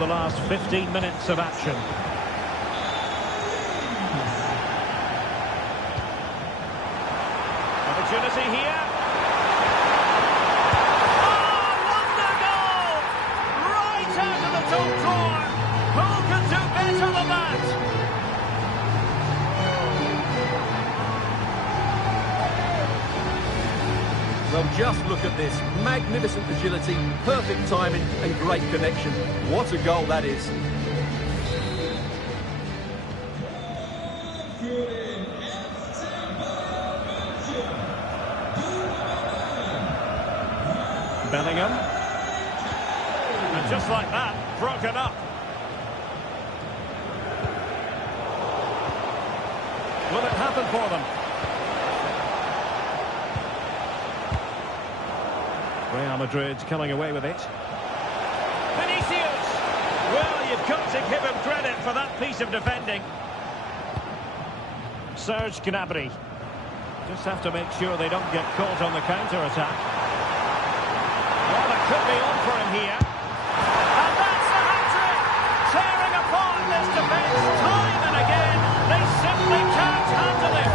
the last 15 minutes of action. Opportunity here. Oh, wonder goal! Right out of the top drawer. Who can do better than that? Well, just look at this. Magnificent agility, perfect timing, and great connection. What a goal that is. Bellingham. And just like that, broken up. Will it happen for them? Real Madrid coming away with it. Vinicius! Well, you've got to give him credit for that piece of defending. Serge Gnabry. Just have to make sure they don't get caught on the counter-attack. Well, it could be on for him here. And that's the hat-trick! Tearing apart this defence time and again. They simply can't handle it.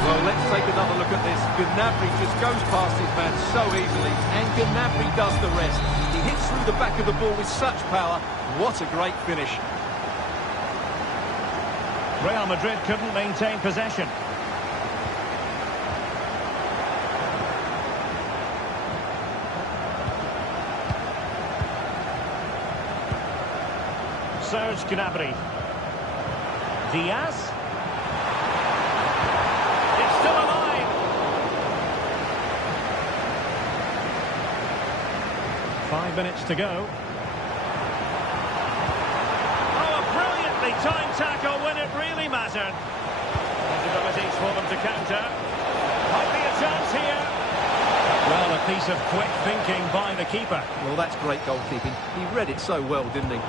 Well, let's take another look at this. Gnabry just goes past his man so easily, and Gnabry does the rest. He hits through the back of the ball with such power. What a great finish. Real Madrid couldn't maintain possession. Serge Gnabry. Diaz. It's still alive. Five minutes to go. Oh, a brilliantly timed tackle when it really mattered. Possibilities for them to counter. Might be a chance here. Well, a piece of quick thinking by the keeper. Well, that's great goalkeeping. He read it so well, didn't he?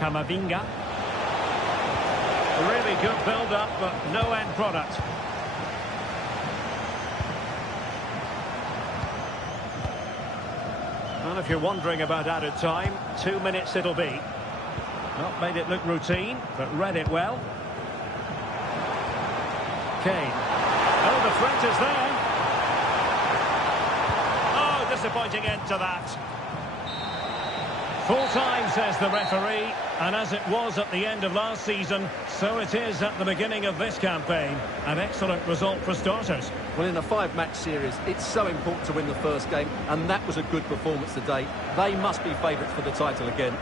Camavinga. Really good build-up, but no end product. Well, if you're wondering about added time, 2 minutes it'll be. Not made it look routine, but read it well. Kane. Oh, the threat is there. Oh, disappointing end to that. Full time, says the referee, and as it was at the end of last season, so it is at the beginning of this campaign. An excellent result for starters. Well, in a 5-match series, it's so important to win the first game, and that was a good performance today. They must be favourites for the title again.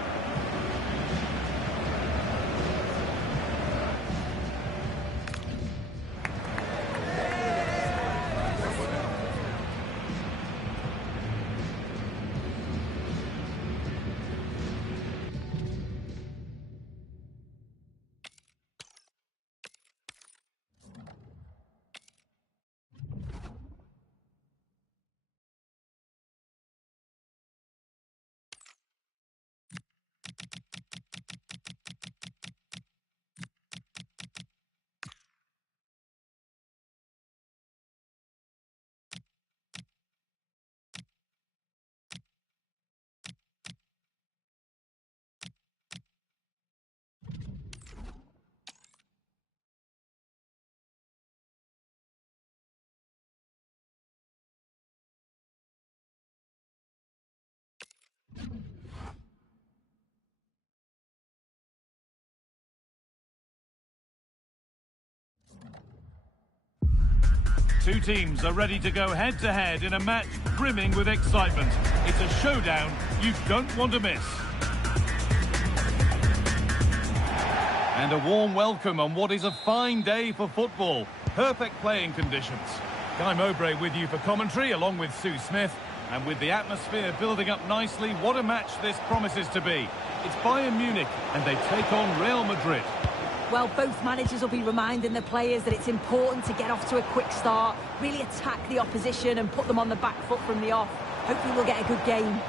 Two teams are ready to go head-to-head in a match brimming with excitement. It's a showdown you don't want to miss. And a warm welcome on what is a fine day for football. Perfect playing conditions. Guy Mowbray with you for commentary, along with Sue Smith. And with the atmosphere building up nicely, what a match this promises to be. It's Bayern Munich, and they take on Real Madrid. Well, both managers will be reminding the players that it's important to get off to a quick start, really attack the opposition and put them on the back foot from the off. Hopefully we'll get a good game.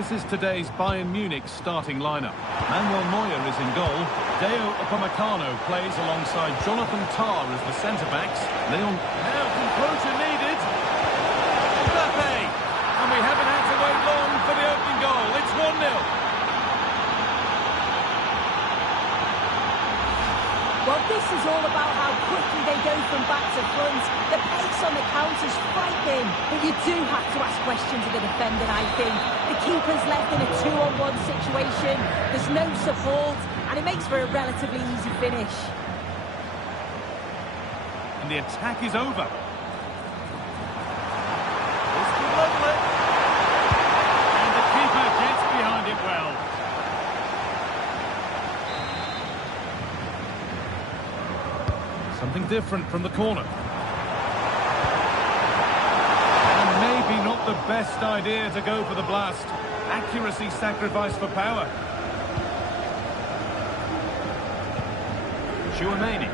This is today's Bayern Munich starting lineup. Manuel Neuer is in goal. Deo Upamecano plays alongside Jonathan Tah as the centre-backs. Leon... Now composure needed. Mbappe! And we haven't had to wait long for the opening goal. It's 1-0. Well, this is all about how quickly they go from back to front. The pace on the counter's frightening, but you do have to ask questions of the defending, I think. The keeper's left in a 2-on-1 situation. There's no support, and it makes for a relatively easy finish. And the attack is over. This is lovely. And the keeper gets behind it well. Something different from the corner. And maybe not the best idea to go for the blast. Accuracy sacrificed for power. Tchouaméni.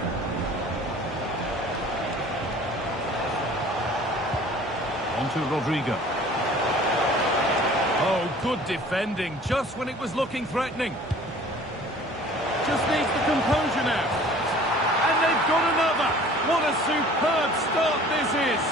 On to Rodrigo. Oh, good defending, just when it was looking threatening. Just needs the composure now. And they've got another. What a superb start this is.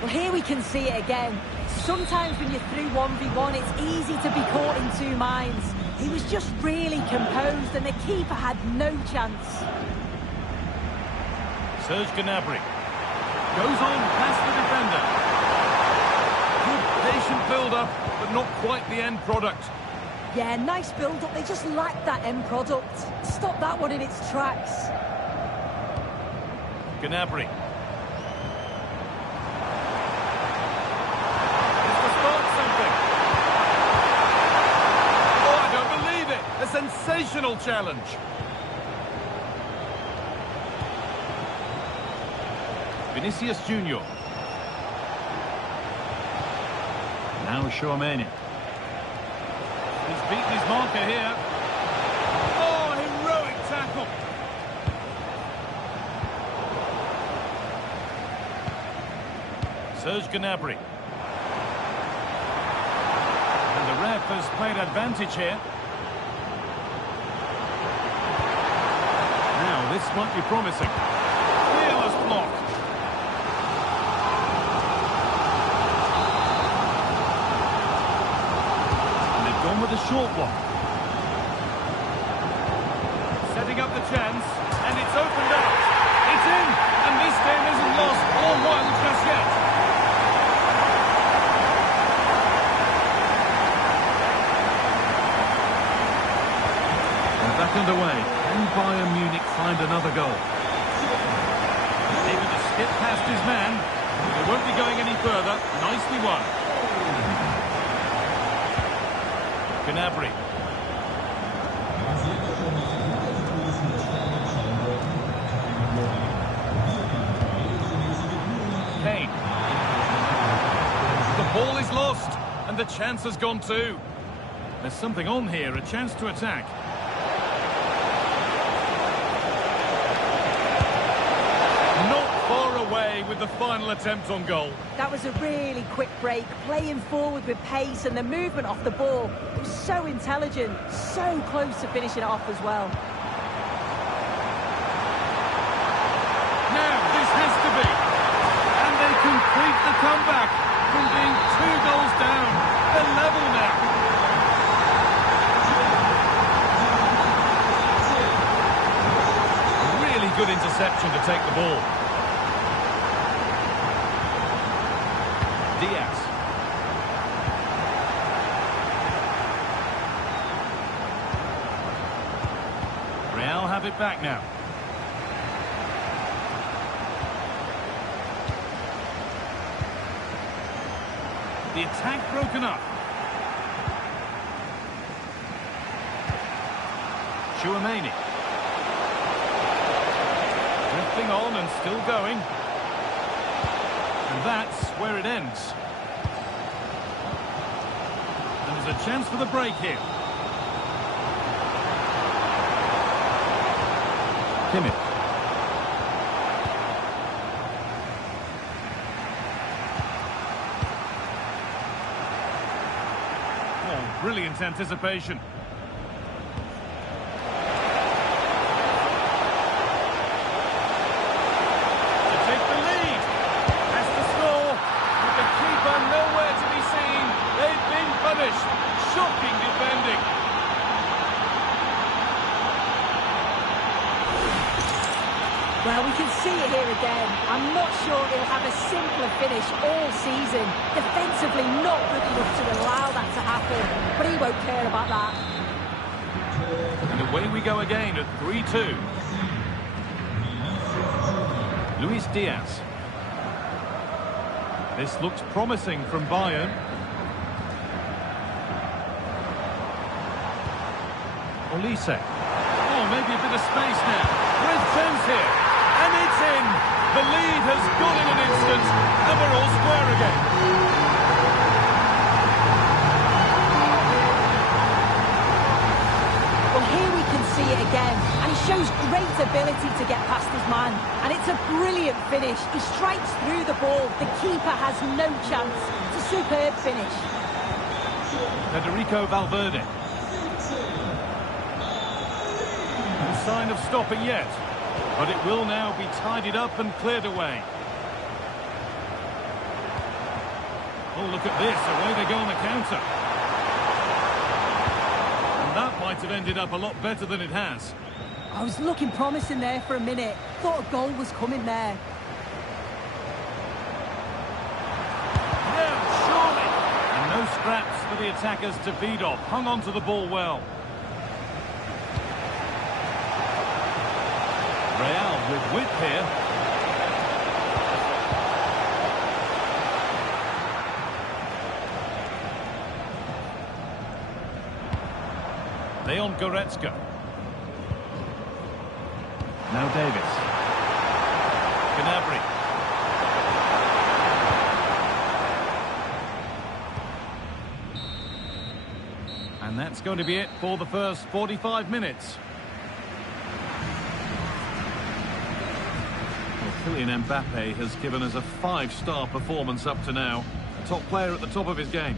Well, here we can see it again. Sometimes when you're through 1v1, it's easy to be caught in two minds. He was just really composed and the keeper had no chance. Serge Gnabry goes on past the defender. Good patient build-up, but not quite the end product. Yeah, nice build-up. They just lacked that end product. Stop that one in its tracks. Gnabry. Is to start something. Oh, I don't believe it. A sensational challenge. Vinicius Junior. Now Tchouaméni. He's beaten his marker here. Oh, heroic tackle. Serge Gnabry. And the ref has played advantage here. Now, this might be promising. Fearless block. On with a short one. Setting up the chance, and it's opened up. It's in, and this game isn't lost or won just yet. They're back underway. Can Bayern Munich find another goal? Able to skip past his man. They won't be going any further. Nicely won. Gnabry. Kane. The ball is lost, and the chance has gone too. There's something on here, a chance to attack. Not far away with the final attempt on goal. That was a really quick break, playing forward with pace and the movement off the ball. It was so intelligent, so close to finishing it off as well. Now, this has to be. And they complete the comeback from being 2 goals down. They're level now. Really good interception to take the ball. Diaz. Real have it back now. The attack broken up. Tchouaméni. Drifting on and still going. And that's where it ends. And there's a chance for the break here. Kimmich. Oh, brilliant anticipation. Shocking defending. Well, we can see it here again. I'm not sure he'll have a simpler finish all season. Defensively, not good enough to allow that to happen, but he won't care about that. And away we go again at 3-2. Luis Diaz. This looks promising from Bayern. Olise. Oh, maybe a bit of space now. Great chance here. And it's in. The lead has gone in an instant. And we're all square again. Well, here we can see it again. And he shows great ability to get past his man. And it's a brilliant finish. He strikes through the ball. The keeper has no chance. It's a superb finish. Federico Valverde. Sign of stopping yet, but it will now be tidied up and cleared away. Oh, look at this, away they go on the counter. And that might have ended up a lot better than it has. I was looking promising there for a minute. Thought a goal was coming there. Yeah, surely. And no scraps for the attackers to feed off. Hung on to the ball well. Real with width here. Leon Goretzka. Now Davis. Gnabry. And that's going to be it for the first 45 minutes. Kylian Mbappe has given us a 5-star performance up to now. A top player at the top of his game.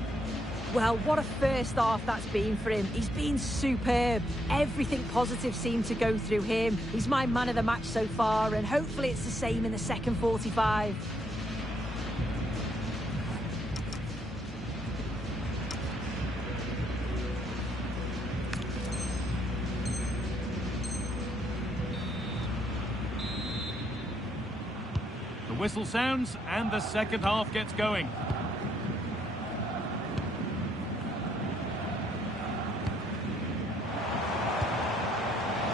Well, what a first half that's been for him. He's been superb. Everything positive seemed to go through him. He's my man of the match so far, and hopefully it's the same in the second 45. The whistle sounds and the second half gets going.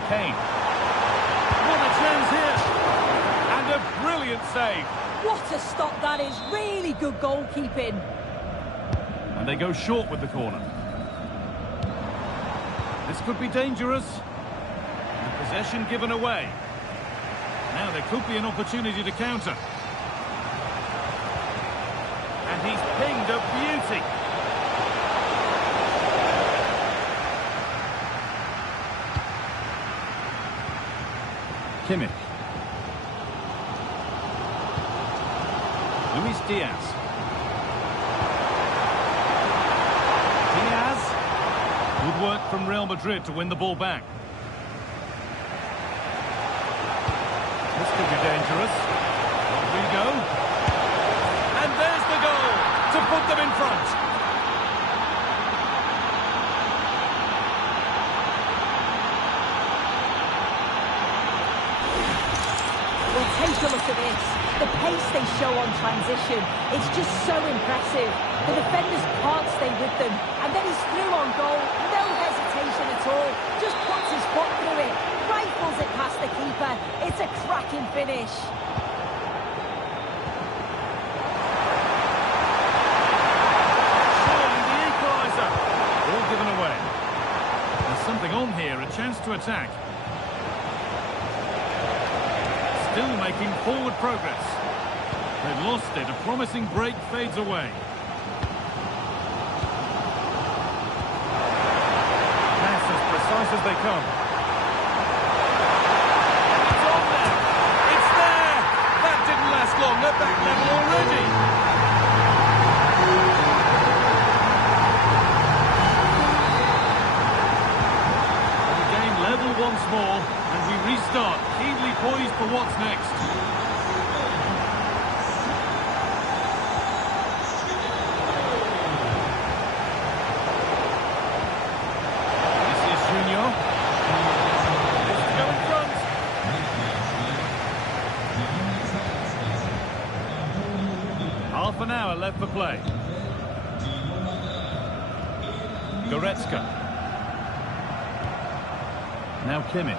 Kane. What a chance here. And a brilliant save. What a stop that is. Really good goalkeeping. And they go short with the corner. This could be dangerous. The possession given away. Now there could be an opportunity to counter. And he's pinged a beauty. Kimmich. Luis Diaz. Diaz. Good work from Real Madrid to win the ball back. This could be dangerous. Rodrigo. And there's the goal to put them in front. Well, take a look at this. The pace they show on transition, it's just so impressive. The defenders can't stay with them. And then he's through on goal. No hesitation at all. Just puts his foot through it. Rifles it past the keeper. It's a cracking finish. Surely the equaliser. All given away. There's something on here, a chance to attack. Still making forward progress. They've lost it. A promising break fades away. Pass as precise as they come. They're back level already. And the game level once more, and we restart, keenly poised for what's next. Half an hour left for play. Goretzka. Now Kimmich.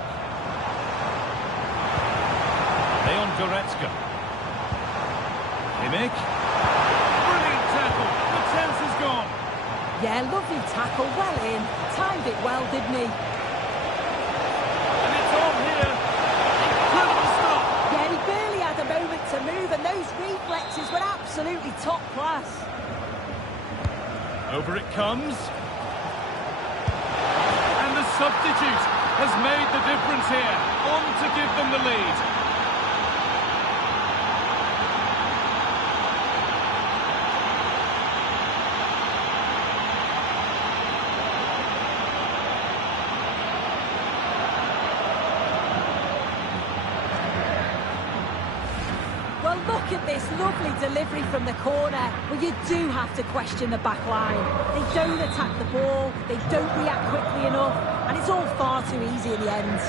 Leon Goretzka. Kimmich. Brilliant tackle. The chance is gone. Yeah, lovely tackle. Well in. Timed it well, didn't he? And it's on here. Incredible stop. Yeah, he barely had a moment to move, and those reflexes were absolutely top class. Over it comes. And the substitute has made the difference here. On to give them the lead. Well, look at this lovely delivery from the corner. Well, you do have to question the back line. They don't attack the ball, they don't react quickly enough, and it's all far too easy in the end.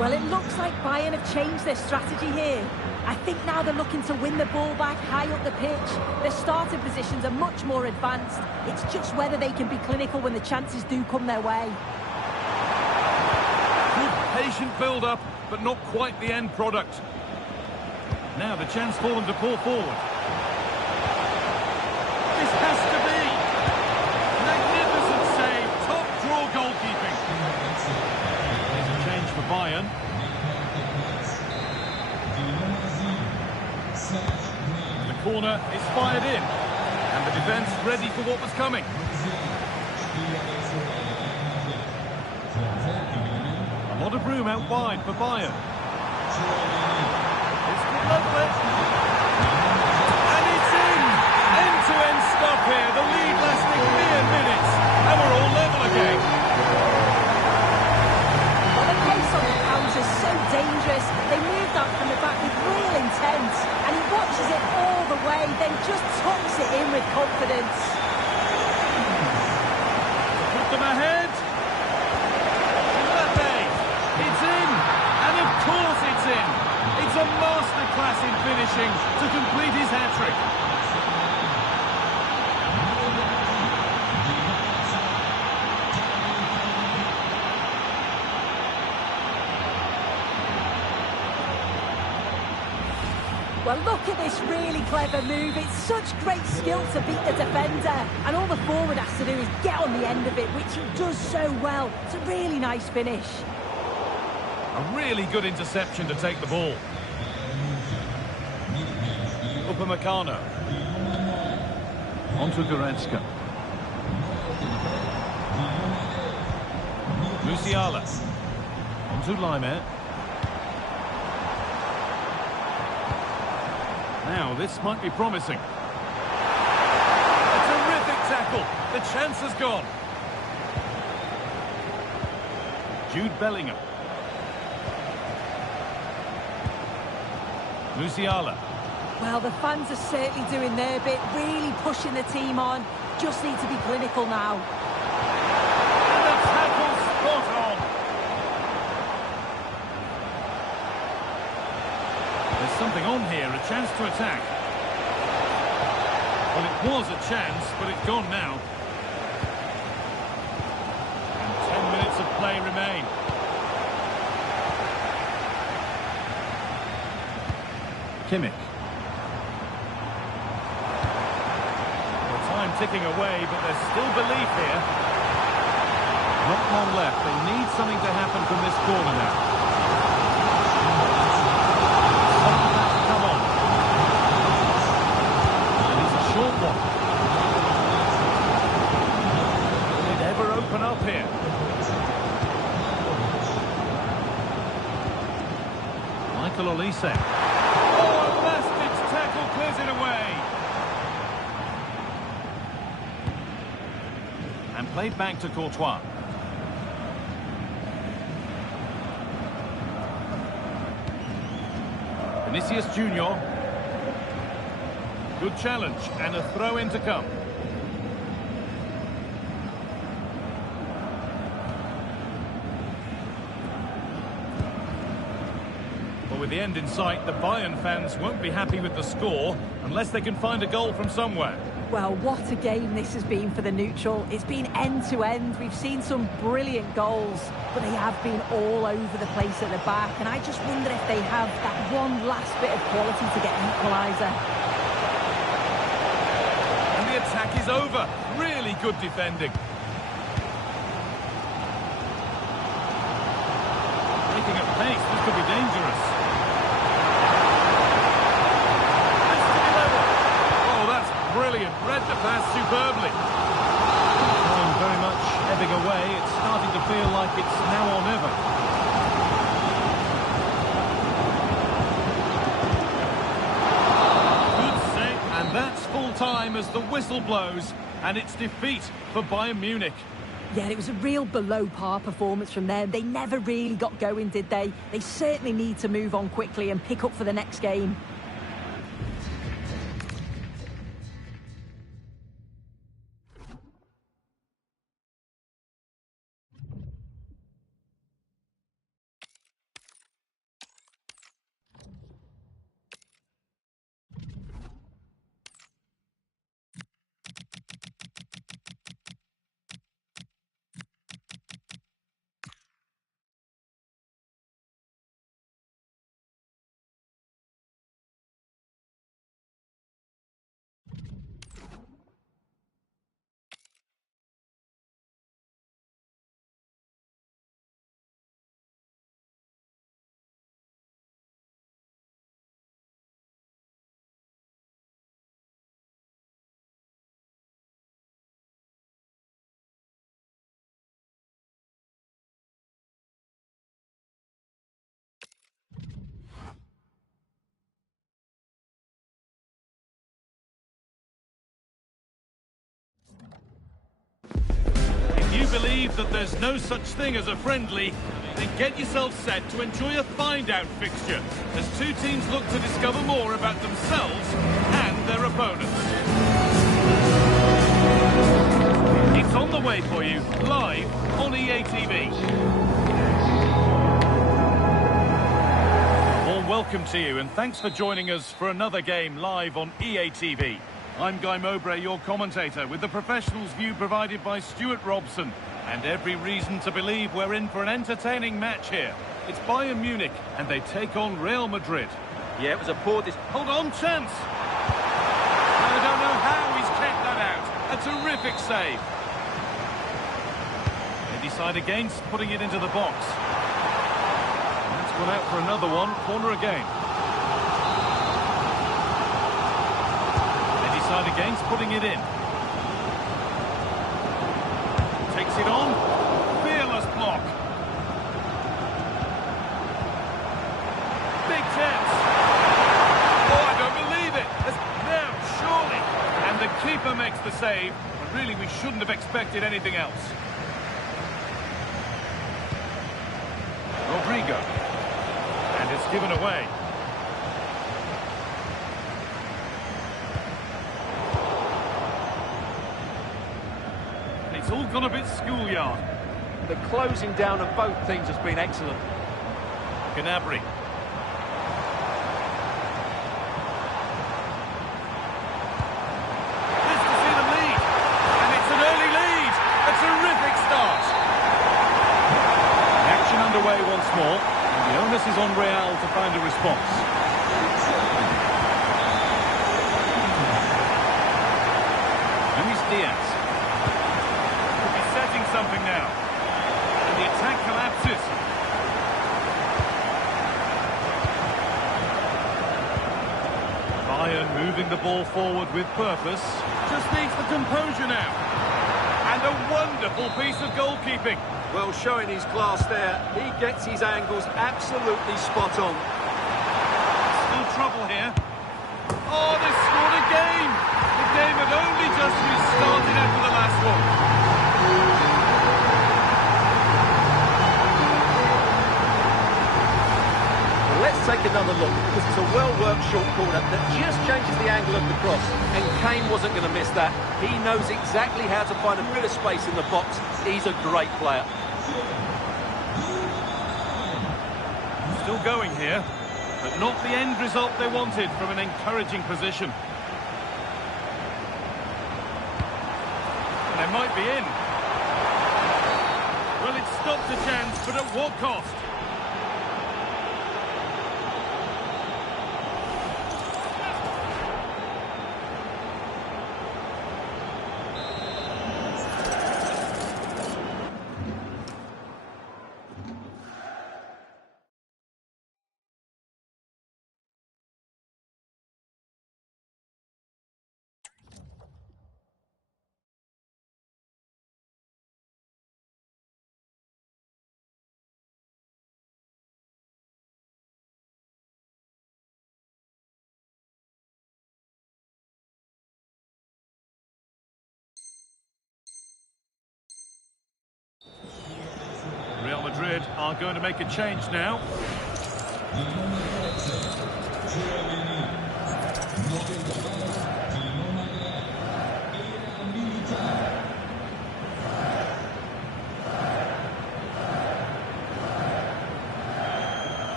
Well, it looks like Bayern have changed their strategy here. I think now they're looking to win the ball back high up the pitch. Their starting positions are much more advanced. It's just whether they can be clinical when the chances do come their way. Good patient build-up, but not quite the end product. Now the chance for them to pull forward. This has to be. Magnificent save. Top draw goalkeeping. There's a change for Bayern. The corner is fired in. And the defence ready for what was coming. A lot of room out wide for Bayern. Lovely. And it's in! End-to-end stuff here. The lead lasting mere minutes. And we're all level again. Well, the pace on the counter is so dangerous. They moved up from the back with real intent. And he watches it all the way, then just tucks it in with confidence. Put them ahead. Mbappe. It's in. And of course it's in. It's a masterclass in finishing to complete his hat-trick. Well, look at this really clever move. It's such great skill to beat the defender. And all the forward has to do is get on the end of it, which he does so well. It's a really nice finish. A really good interception to take the ball. Upamecano. On to Goretzka. Musiala. On to Laimer. Now, this might be promising. A terrific tackle. The chance has gone. Jude Bellingham. Musiala. Well, the fans are certainly doing their bit, really pushing the team on. Just need to be clinical now. And the tackle spot on. There's something on here, a chance to attack. Well, it was a chance, but it's gone now. And 10 minutes of play remain. Kimmich. Well, time ticking away, but there's still belief here. Not long left. They need something to happen from this corner now. Something has to come on. And it's a short one. Will it ever open up here? Michael Olise. Oh, a last-ditch tackle. and played back to Courtois. Vinicius Junior. Good challenge and a throw-in to come. Well, with the end in sight, the Bayern fans won't be happy with the score unless they can find a goal from somewhere. Well, what a game this has been for the neutral. It's been end-to-end. We've seen some brilliant goals, but they have been all over the place at the back. And I just wonder if they have that one last bit of quality to get an equaliser. And the attack is over. Really good defending. Picking up pace, this could be dangerous. Brilliant, read the pass superbly. Time very much ebbing away. It's starting to feel like it's now or never. Good save, and that's full time as the whistle blows, and it's defeat for Bayern Munich. Yeah, it was a real below-par performance from them. They never really got going, did they? They certainly need to move on quickly and pick up for the next game. If you believe that there's no such thing as a friendly, then get yourself set to enjoy a find-out fixture as two teams look to discover more about themselves and their opponents. It's on the way for you, live on EA TV. Warm welcome to you, and thanks for joining us for another game live on EA TV. I'm Guy Mowbray, your commentator, with the professionals' view provided by Stuart Robson. And every reason to believe we're in for an entertaining match here. It's Bayern Munich, and they take on Real Madrid. Yeah, it was a poor... Hold on, chance! I don't know how he's kept that out. A terrific save. They decide against putting it into the box. And that's gone out for another one. Corner again. Against putting it in. Takes it on. Fearless block. Big chance. Oh, I don't believe it. Now, surely. And the keeper makes the save. But really, we shouldn't have expected anything else. Rodrigo. And it's given away. It's all gone a bit schoolyard. The closing down of both teams has been excellent. Gnabry. This to see them lead. And it's an early lead. A terrific start. The action underway once more. And the onus is on Real to find a response. Luis Diaz. Something now. And the attack collapses. Bayern moving the ball forward with purpose. Just needs the composure now. And a wonderful piece of goalkeeping. Well, showing his class there. He gets his angles absolutely spot on. Still trouble here. Oh, they scored again. The game had only just restarted after the last one. another look, because it's a well-worked short corner that just changes the angle of the cross. And Kane wasn't going to miss that. He knows exactly how to find a bit of space in the box. He's a great player. Still going here, but not the end result they wanted from an encouraging position. And they might be in. Well, it stopped a chance, but at what cost? Real Madrid are going to make a change now. It's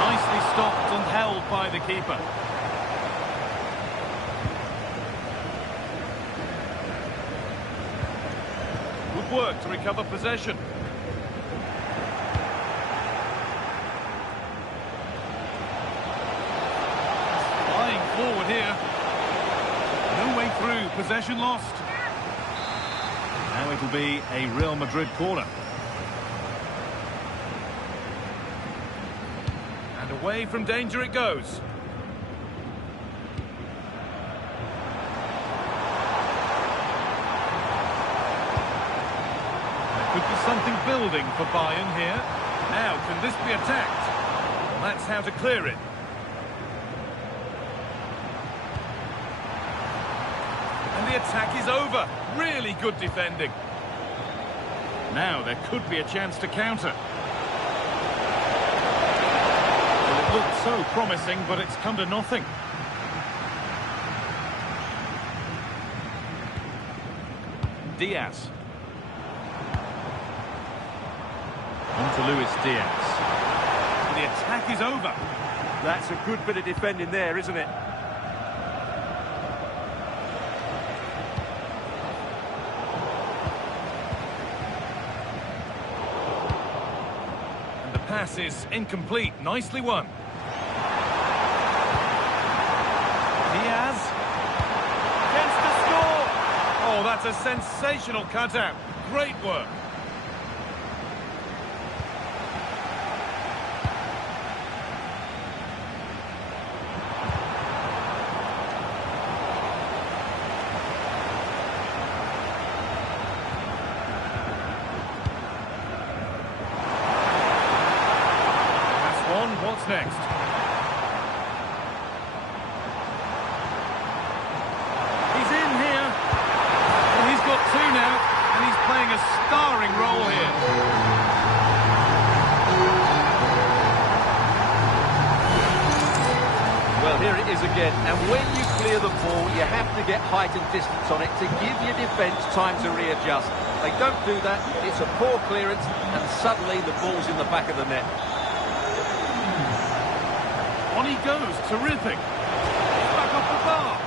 nicely stopped and held by the keeper. Work to recover possession. Flying forward here. No way through, possession lost. Now it'll be a Real Madrid corner. And away from danger it goes. Could be something building for Bayern here. Now, can this be attacked? Well, that's how to clear it. And the attack is over. Really good defending. Now, there could be a chance to counter. Well, it looked so promising, but it's come to nothing. Diaz. On to Luis Diaz. The attack is over. That's a good bit of defending there, isn't it? And the pass is incomplete. Nicely won. Diaz. Chance to score. Oh, that's a sensational cutout. Great work. What's next? He's in here. Well, he's got two now, and he's playing a starring role here. Well, here it is again, and when you clear the ball, you have to get height and distance on it to give your defence time to readjust. They don't do that, it's a poor clearance, and suddenly the ball's in the back of the net. On he goes, terrific. He's back off the bar.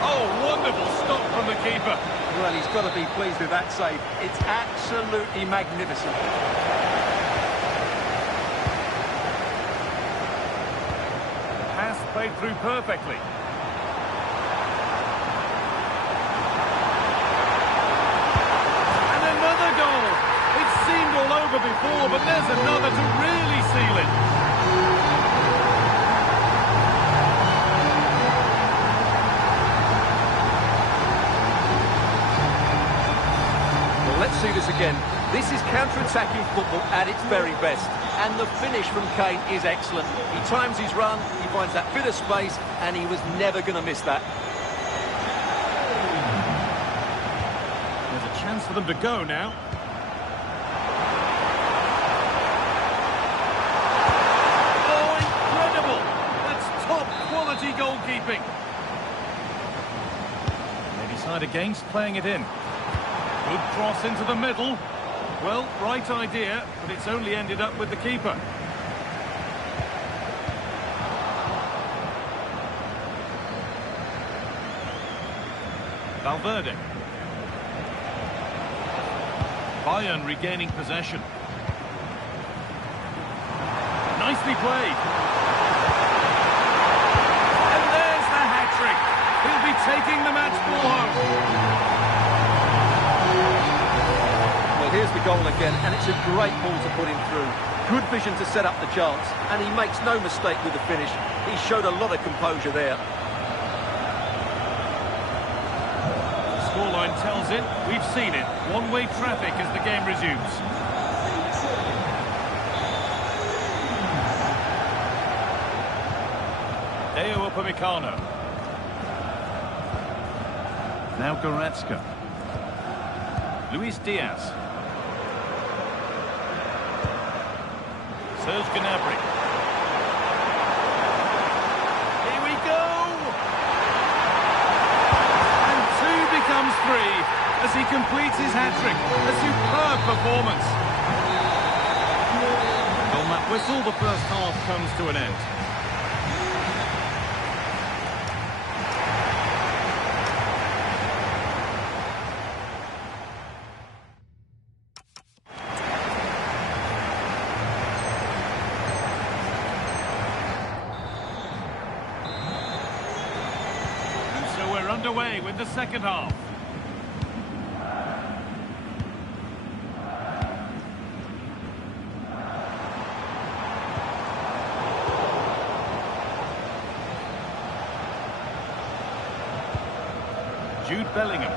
Oh, wonderful stop from the keeper. Well, he's got to be pleased with that save. It's absolutely magnificent. Pass played through perfectly. And another goal. It seemed all over before, but there's another to really seal it. Let's see this again. This is counter-attacking football at its very best. And the finish from Kane is excellent. He times his run, he finds that bit of space, and he was never going to miss that. There's a chance for them to go now. goalkeeping. They decide against playing it in. Good cross into the middle. Well, right idea, but it's only ended up with the keeper. Valverde. Bayern regaining possession. Nicely played. And there's the hat-trick. He'll be taking the match ball home. Well, here's the goal again, and it's a great ball to put him through. Good vision to set up the chance, and he makes no mistake with the finish. He showed a lot of composure there. Scoreline tells it. We've seen it. One-way traffic as the game resumes. Upamecano. Now Goretzka. Luis Diaz. Serge Gnabry. Here we go! And two becomes three as he completes his hat-trick. A superb performance. On that whistle, the first half comes to an end. Underway with the second half. Jude Bellingham.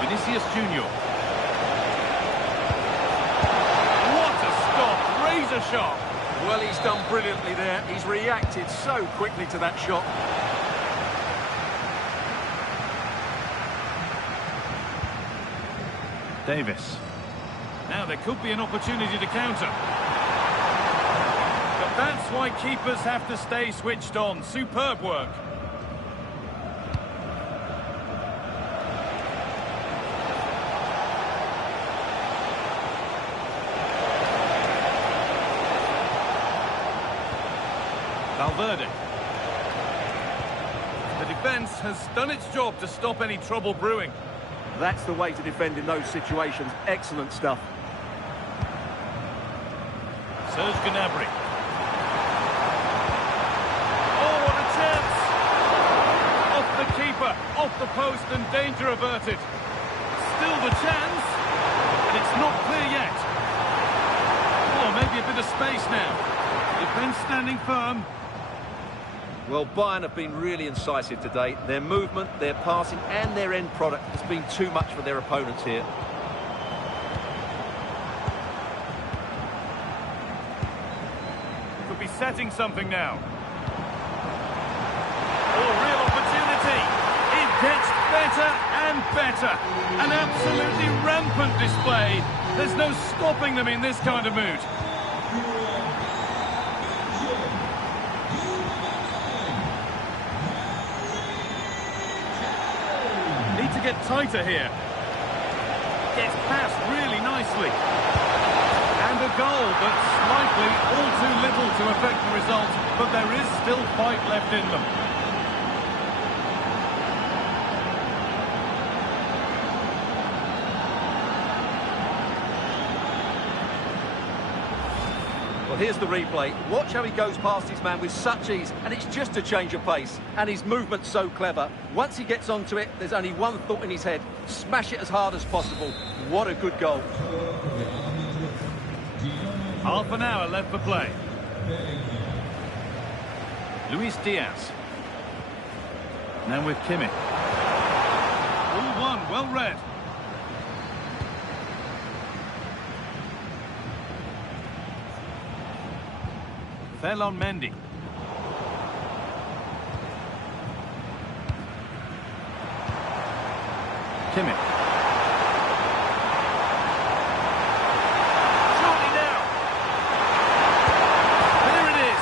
Vinicius Junior. What a stop! Razor sharp. Well, he's done brilliantly there. He's reacted so quickly to that shot. Davis. Now there could be an opportunity to counter. But that's why keepers have to stay switched on. Superb work. Valverde. The defence has done its job to stop any trouble brewing. That's the way to defend in those situations. Excellent stuff. Serge Gnabry. Oh, what a chance! Off the keeper, off the post, and danger averted. Still the chance, and it's not clear yet. Oh, maybe a bit of space now. Defence standing firm. Well, Bayern have been really incisive today. Their movement, their passing and their end product has been too much for their opponents here. Could be setting something now. Oh, real opportunity. It gets better and better. An absolutely rampant display. There's no stopping them in this kind of mood. Get tighter here. Gets past really nicely. And a goal, but slightly all too little to affect the result. But there is still fight left in them. Well, here's the replay. Watch how he goes past his man with such ease, and it's just a change of pace. And his movement's so clever. Once he gets onto it, there's only one thought in his head. Smash it as hard as possible. What a good goal. Half an hour left for play. Luis Diaz. Now with Kimmich. All one, well read. Ferland Mendy. Kimmich. Surely now. There it is.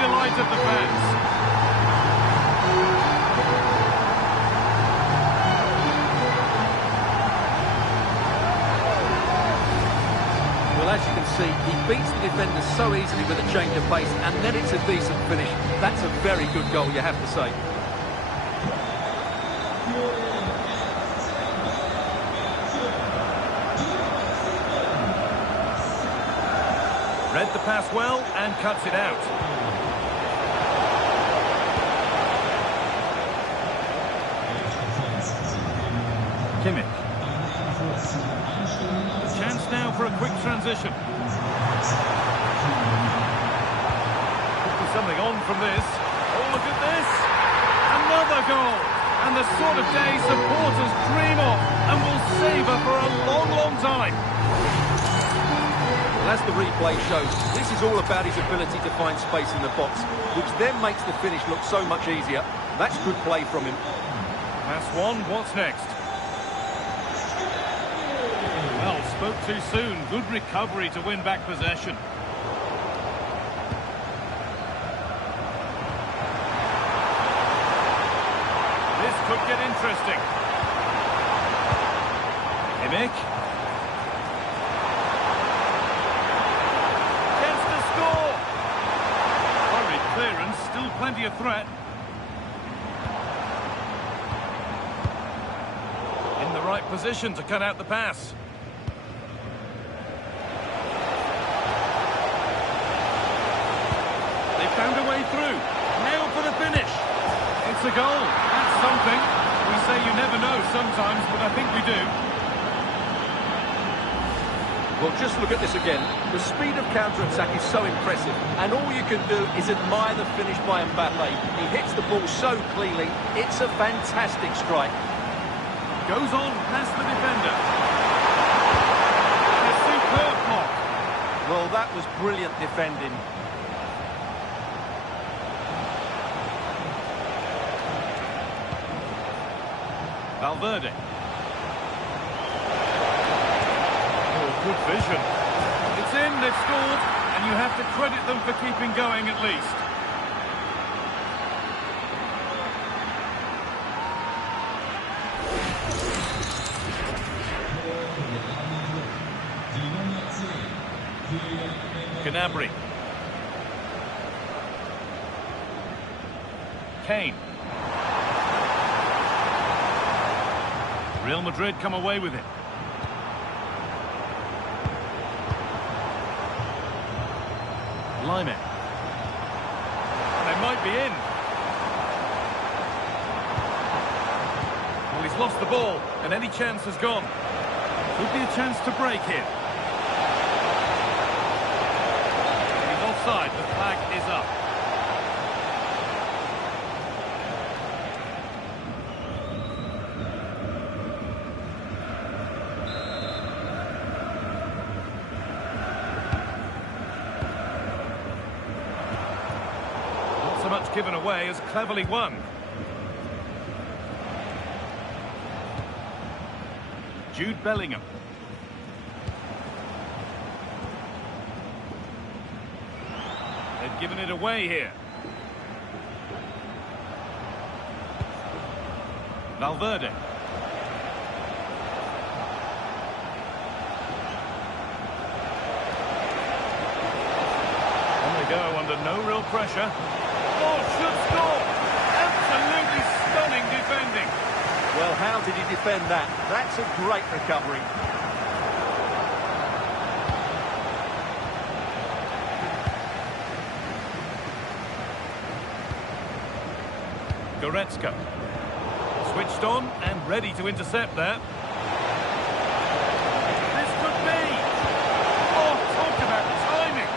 delight of the fans. Well, as you can see, he beats the defender so easily with a change of pace, and then it's a decent finish. That's a very good goal, you have to say. Read the pass well and cuts it out. Kimmich. Chance now for a quick transition. Could be something on from this. Oh, look at this! Another goal! And the sort of day supporters dream of and will savour for a long, long time. Well, as the replay shows, this is all about his ability to find space in the box, which then makes the finish look so much easier. That's good play from him. Pass one, what's next? Well, spoke too soon. Good recovery to win back possession. This could get interesting. Kimmich. Chance to score. Hurried clearance, still plenty of threat. In the right position to cut out the pass. They found a way through. Now for the finish. It's a goal. That's something. We say you never know sometimes, but I think we do. Well, just look at this again. The speed of counter-attack is so impressive, and all you can do is admire the finish by Mbappe. He hits the ball so cleanly. It's a fantastic strike. Goes on past the defender. A superb block. Well, that was brilliant defending. Valverde. Oh, good vision. It's in, they've scored, and you have to credit them for keeping going at least. Gnabry. Kane. Real Madrid come away with it. Lyman. They might be in. Well, he's lost the ball, and any chance has gone. Could be a chance to break here. He's offside. The flag is up. Much given away as cleverly won. Jude Bellingham. They've given it away here. Valverde. On they go under no real pressure. Oh, should score! Absolutely stunning defending. Well, how did he defend that? That's a great recovery. Goretzka. Switched on and ready to intercept there. This could be! Oh, talk about timing!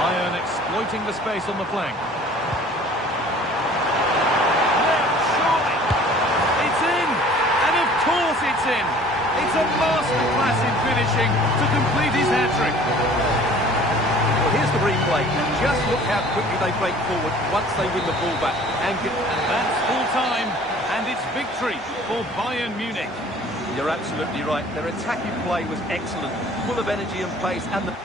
Bayern exploiting the space on the flank. Left, surely. It's in! And of course it's in! It's a masterclass in finishing to complete his hat-trick. Well, here's the replay, and just look how quickly they break forward once they win the ball back. And that's full time, and it's victory for Bayern Munich. You're absolutely right. Their attacking play was excellent, full of energy and pace, and the...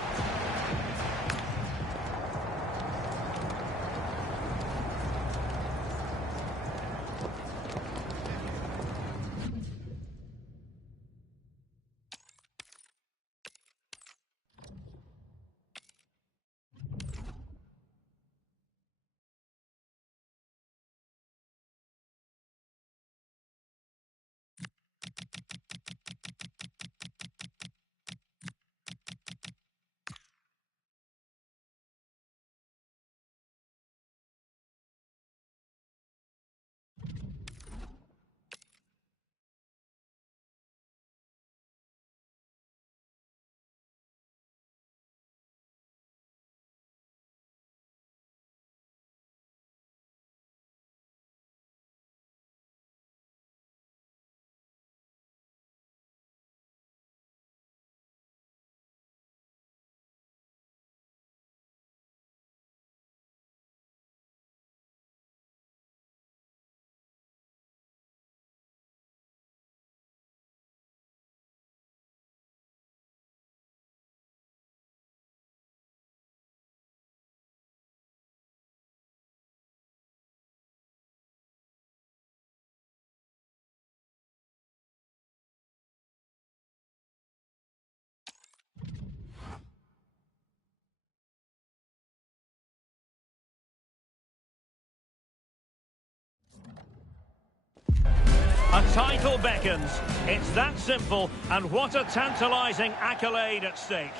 A title beckons. It's that simple, and what a tantalising accolade at stake.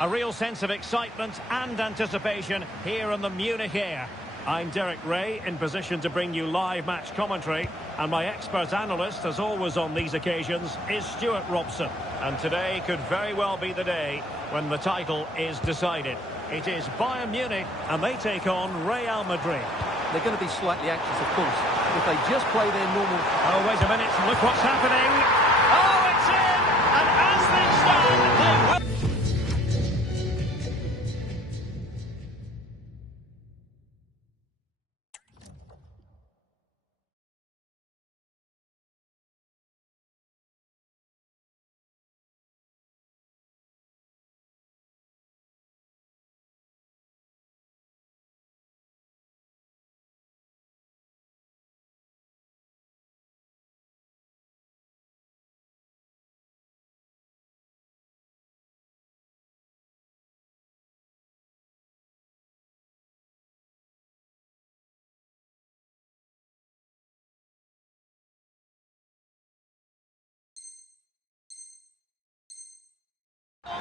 A real sense of excitement and anticipation here in the Munich air. I'm Derek Ray, in position to bring you live match commentary, and my expert analyst, as always on these occasions, is Stuart Robson. And today could very well be the day when the title is decided. It is Bayern Munich, and they take on Real Madrid. They're going to be slightly anxious, of course. If they just play their normal... Oh, wait a minute, look what's happening. Oh, it's in! And as things stand, they will...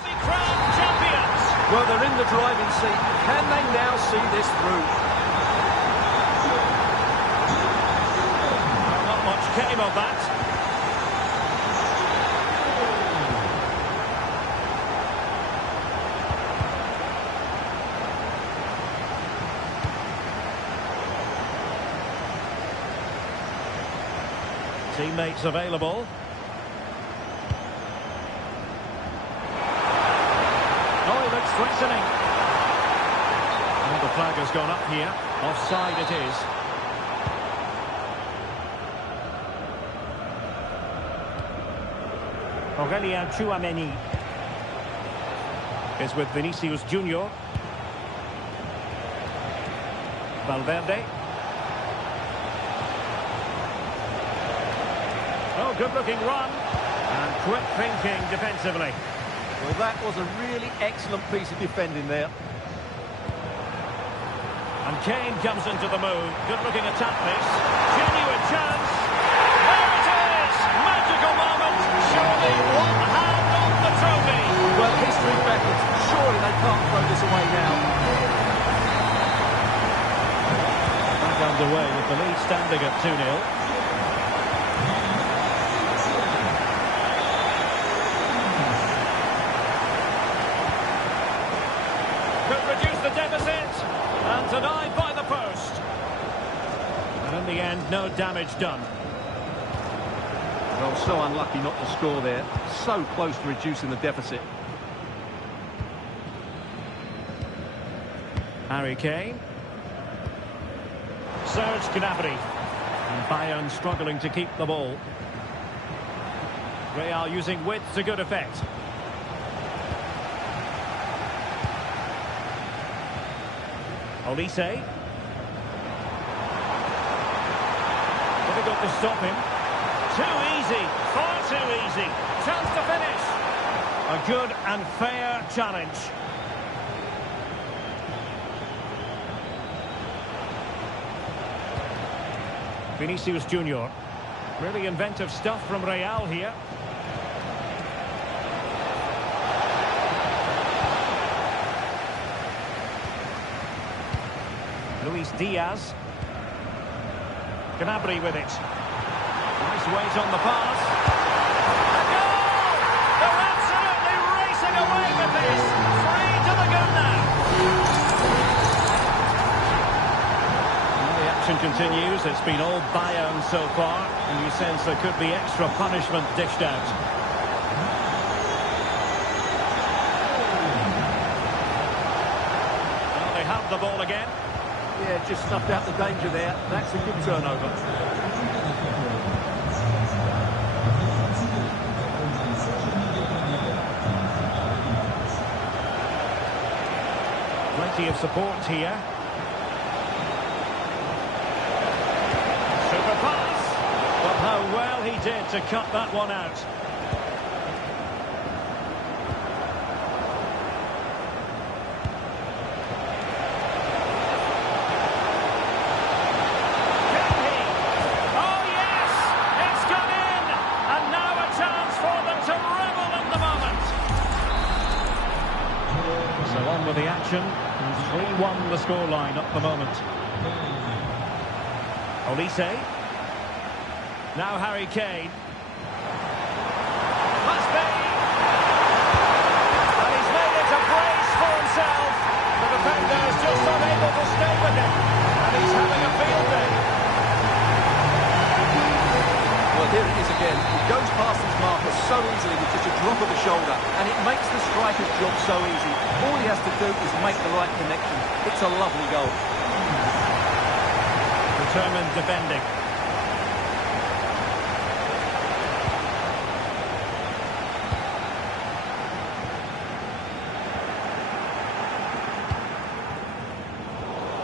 be crowned champions. Well, they're in the driving seat. Can they now see this through? Not much came of that. Teammates available. Oh, he looks threatening. And the flag has gone up here. Offside it is. Aurelien Tchouameni is with Vinicius Junior. Valverde. Oh, good-looking run. And quick thinking defensively. Well, that was a really excellent piece of defending there. And Kane comes into the move. Good-looking attack this. Genuine chance. There it is! Magical moment. Surely one hand on the trophy. Well, history beckons. Surely they can't throw this away now. Back underway with the lead standing at 2-0. And denied by the post. And in the end, no damage done. Well, so unlucky not to score there. So close to reducing the deficit. Harry Kane. Serge Gnabry. And Bayern struggling to keep the ball. Real using width to good effect. Olise. Difficult to stop him. Too easy, far too easy. Chance to finish. A good and fair challenge. Vinicius Junior. Really inventive stuff from Real here. Luis Diaz. Gnabry with it. Nice weight on the pass. A goal! They're absolutely racing away with this. 3 to the good now. Well, the action continues. It's been all Bayern so far, and you sense there could be extra punishment dished out. Well, they have the ball again. Yeah, just snuffed out the danger there. That's a good turnover. Plenty of support here. Super pass. But how well he did to cut that one out. With the action, 3-1 the scoreline at the moment. Olise. Now Harry Kane. Must be. And he's made it a brace for himself. The defender is just unable to stay with him. And he's having a field day. Well, here it is again. He goes past his marker so easily with just a drop of the shoulder, and it makes the striker's job so easy. All he has to do is make the right connection. It's a lovely goal. Determined defending.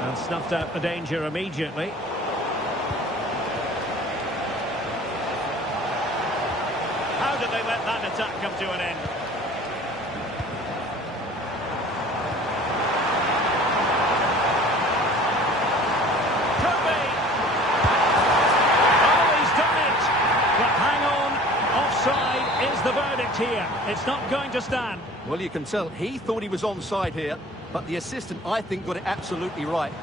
And snuffed out the danger immediately. How did they let that attack come to an end? Could be. Oh, he's done it. But hang on. Offside is the verdict here. It's not going to stand. Well, you can tell he thought he was onside here, but the assistant, I think, got it absolutely right.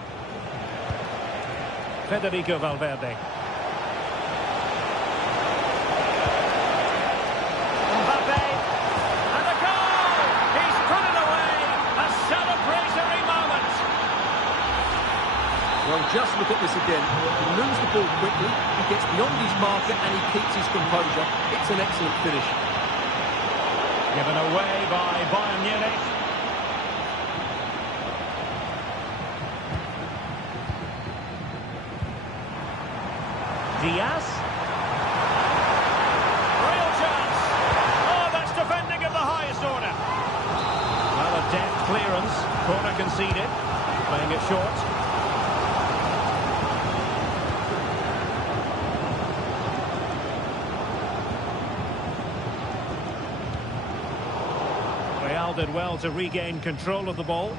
Federico Valverde. Well, just look at this again. He moves the ball quickly, he gets beyond his marker, and he keeps his composure. It's an excellent finish. Given away by Bayern Munich. Diaz. Real chance. Oh, that's defending of the highest order. Well, a deft clearance. Corner conceded. Playing it short. Real did well to regain control of the ball.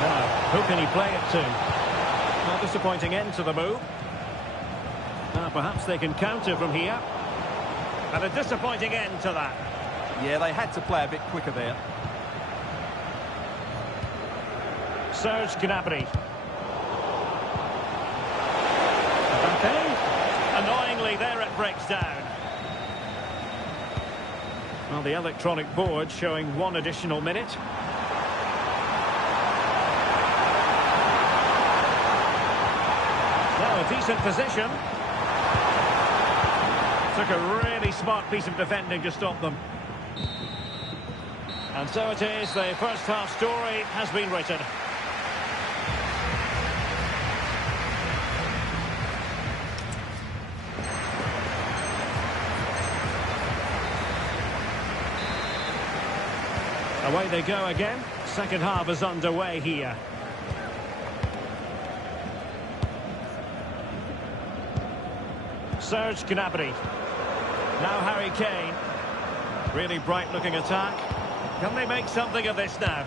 Now, who can he play it to? Not disappointing end to the move. Now, perhaps they can counter from here. And a disappointing end to that. Yeah, they had to play a bit quicker there. Serge Gnabry. Okay. Annoyingly, there it breaks down. Well, the electronic board showing 1 additional minute. Now, a decent position. Took a really smart piece of defending to stop them. And so it is, the first half story has been written. Away they go again. Second half is underway here. Serge Gnabry. Now Harry Kane. Really bright looking attack. Can they make something of this now?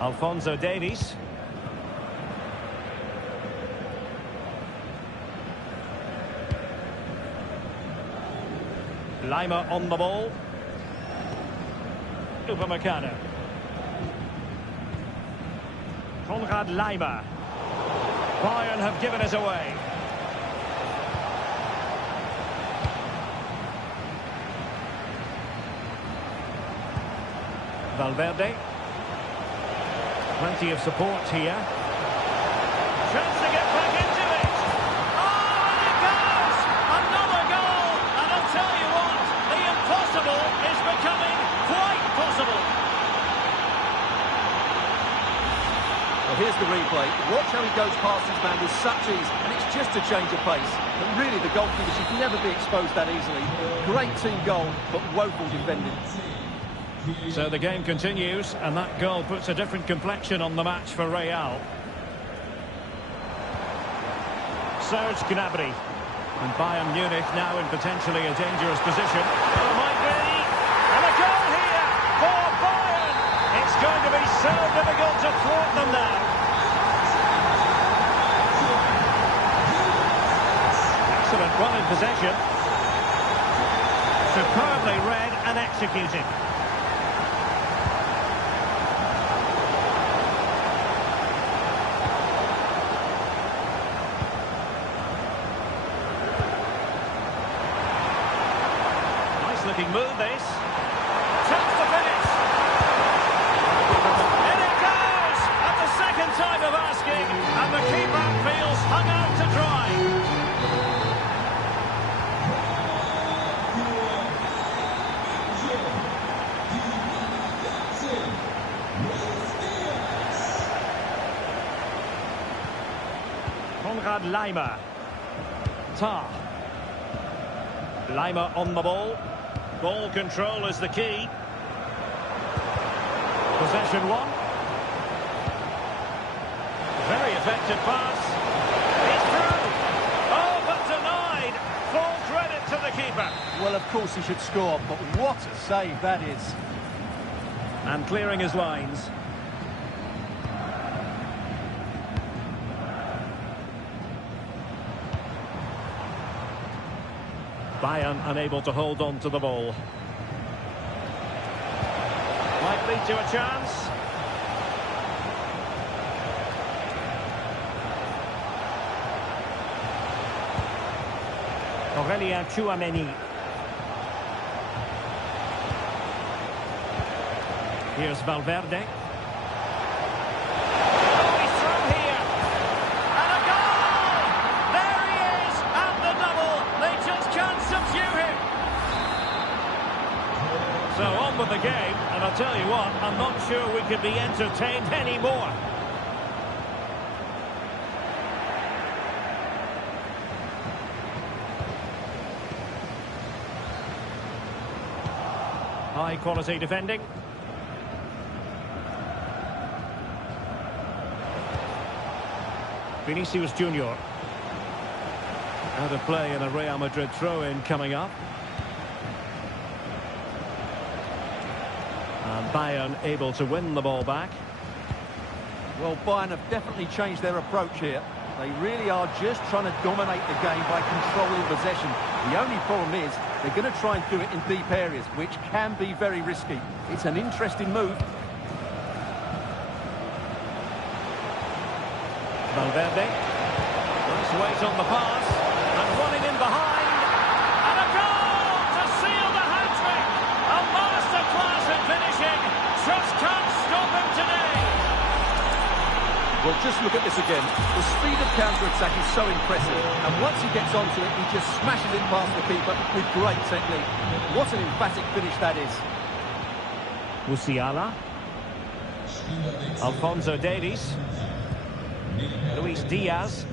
Alphonso Davies. Lima on the ball. Upamecano. Konrad Lima. Bayern have given us away. Valverde. Plenty of support here. Chance to get back into it. Oh, and it goes! Another goal! And I'll tell you what, the impossible is becoming quite possible. Well, here's the replay. Watch how he goes past his man with such ease, and it's just a change of pace. But really, the goalkeeper should never be exposed that easily. Great team goal, but woeful defending. So the game continues, and that goal puts a different complexion on the match for Real. Serge Gnabry. And Bayern Munich now in potentially a dangerous position. Oh, might be! And a goal here for Bayern! It's going to be so difficult to thwart them now. Excellent, well in possession. Superbly read and executed. Looking move this. Chance to finish. In it goes! At the second time of asking, and the keeper feels hung out to dry. Konrad Lima. Tar. Lima on the ball. Ball control is the key. Possession one. Very effective pass. It's through. Oh, but denied. Full credit to the keeper. Well, of course he should score, but what a save that is. And clearing his lines. Bayern unable to hold on to the ball. Might lead to a chance. Aurélien Tchouaméni. Here's Valverde. So on with the game, and I'll tell you what, I'm not sure we could be entertained anymore. High quality defending. Vinicius Junior. Out of play in a Real Madrid throw-in coming up. And Bayern able to win the ball back. Well, Bayern have definitely changed their approach here. They really are just trying to dominate the game by controlling possession. The only problem is they're going to try and do it in deep areas, which can be very risky. It's an interesting move. Valverde. Nice weight on the pass. And running in behind. And a goal to seal the hat-trick. A masterclass in finishing. Just can't stop him today. Well, just look at this again. The speed of counter-attack is so impressive. And once he gets onto it, he just smashes it past the keeper with great technique. What an emphatic finish that is. Musiala. Alphonso Davies. Luis Diaz.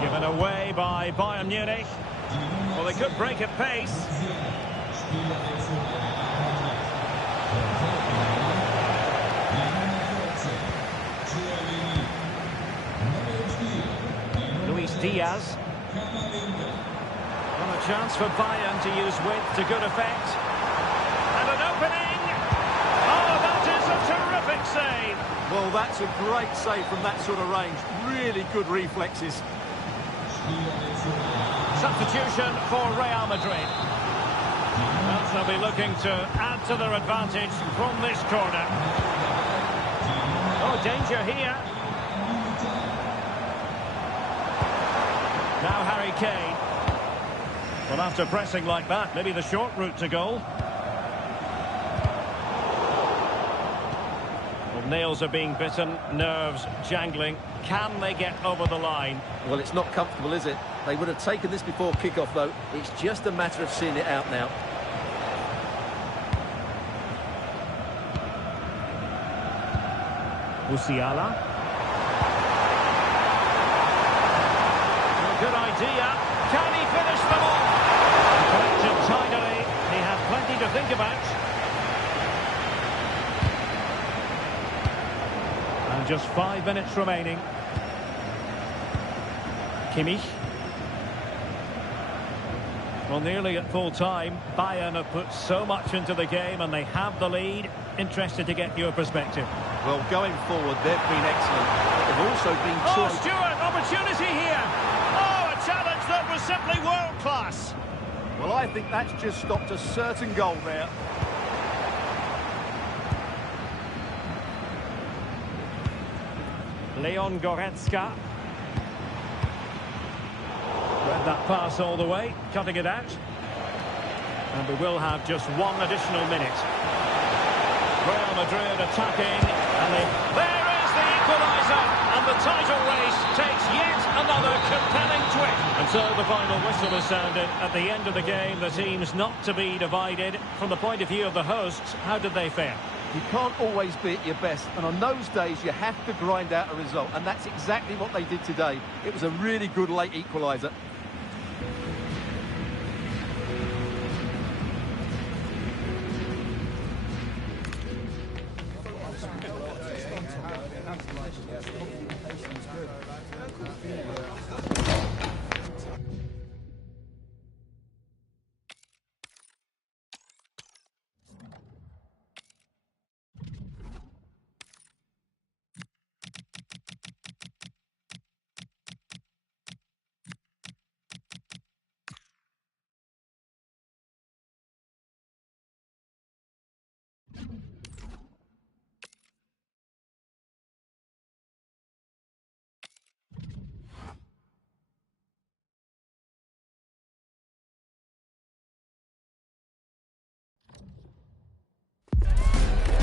Given away by Bayern Munich. Well, they could break at pace. Luis Diaz. And a chance for Bayern to use width to good effect. And an opening. Oh, that is a terrific save. Well, that's a great save from that sort of range. Really good reflexes. Substitution for Real Madrid. Well, they'll be looking to add to their advantage from this corner. Oh, danger here. Now Harry Kane. Well, after pressing like that, maybe the short route to goal. Well, nails are being bitten, nerves jangling. Can they get over the line? Well, it's not comfortable, is it? They would have taken this before kick-off, though. It's just a matter of seeing it out now. Musiala. Good idea. Can he finish them off? Collected tidily. He had plenty to think about. And just 5 minutes remaining. Kimmich. Well, nearly at full time. Bayern have put so much into the game and they have the lead. Interested to get your perspective. Well, going forward, they've been excellent. They've also been... Oh, Stewart, opportunity here. Oh, a challenge that was simply world-class. Well, I think that's just stopped a certain goal there. Leon Goretzka. Read that pass all the way, cutting it out. And we will have just one additional minute. Real Madrid attacking, and there is the equaliser, and the title race takes yet another compelling twist. And so the final whistle is sounded. At the end of the game, the team's not to be divided. From the point of view of the hosts, how did they fare? You can't always be at your best, and on those days you have to grind out a result, and that's exactly what they did today. It was a really good late equaliser.